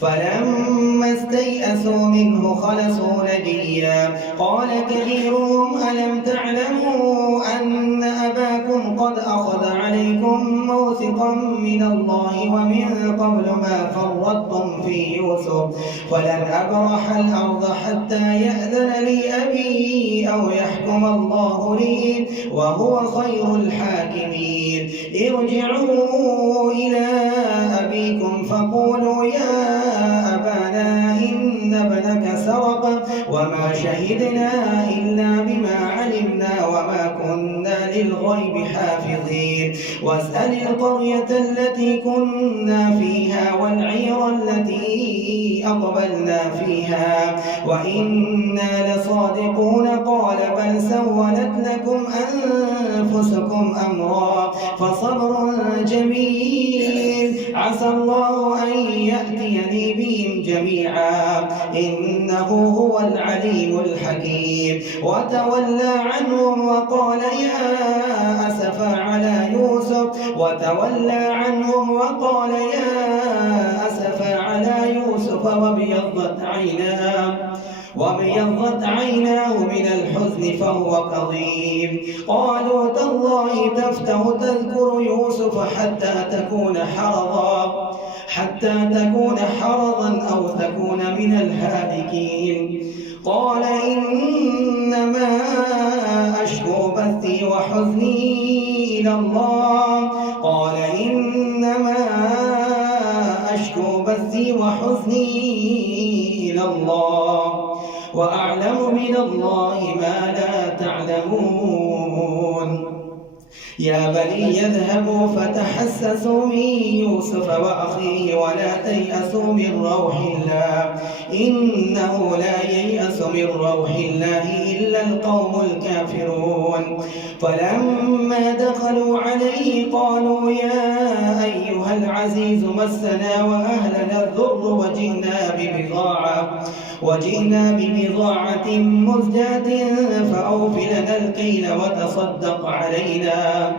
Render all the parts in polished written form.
فلما استيئسوا منه خلصوا نجيا قال كبيرهم ألم تعلموا أن أباكم قد أخذ عليكم موثقا من الله ومن قبل ما فرطتم في يوسف فلن أبرح الأرض حتى يأذن لي أبي أو يحكم الله لي وهو خير الحاكمين ارجعوا إلى أبيكم فقولوا يا أبانا إن ابنك سرق وما شهدنا إلا بما علمنا وما كنا للغيب حافظين واسأل القرية التي كنا فيها والعير التي أقبلنا فيها وإنا لصادقون قال بل سولت لكم أنفسكم أمرا فصبر جميل عسى الله أن يأتيني بهم جميعا إنه هو العليم الحكيم وتولى عنهم وقال يا أسفا على يوسف وابيضت عيناه من الحزن فهو كظيم قالوا تالله تفتأ تذكر يوسف حتى تكون حرضا أو تكون من الهالكين قال إنما أشكو بثي وحزني إلى الله وأعلم من الله ما لا تعلمون يا بني اذهبوا فتحسسوا من يوسف وأخيه ولا تيأسوا من روح الله إنه لا ييأس من روح الله إلا القوم الكافرون فلما دخلوا عليه قالوا يا أيها العزيز مسنا وأهلنا الضر وجئنا ببضاعة مزجاة فأوف لنا الكيل وتصدق علينا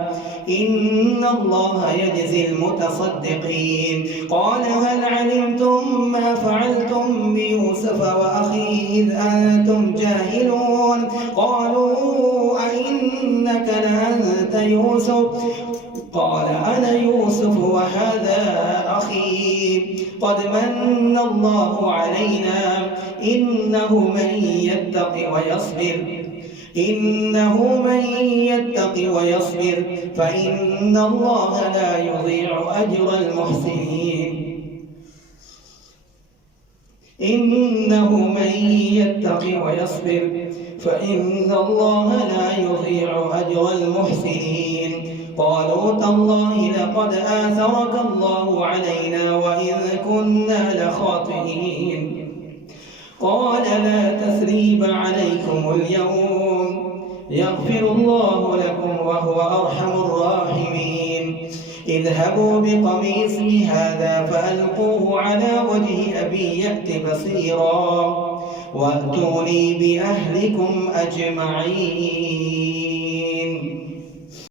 إن الله يجزي المتصدقين قال هل علمتم ما فعلتم بيوسف وأخيه إذ أنتم جاهلون قالوا أئنك لأنت يوسف قال أنا يوسف وهذا أخي قد من الله علينا إنه من يتق ويصبر فإن الله لا يضيع أجر المحسنين قالوا تالله لقد آثرك الله علينا وإن كنا لخاطئين قال لا تثريب عليكم اليوم يغفر الله لكم وهو أرحم الراحمين اذهبوا بقميصي هذا فألقوه على وجه أبي يأت بصيرا وأتوني بأهلكم أجمعين.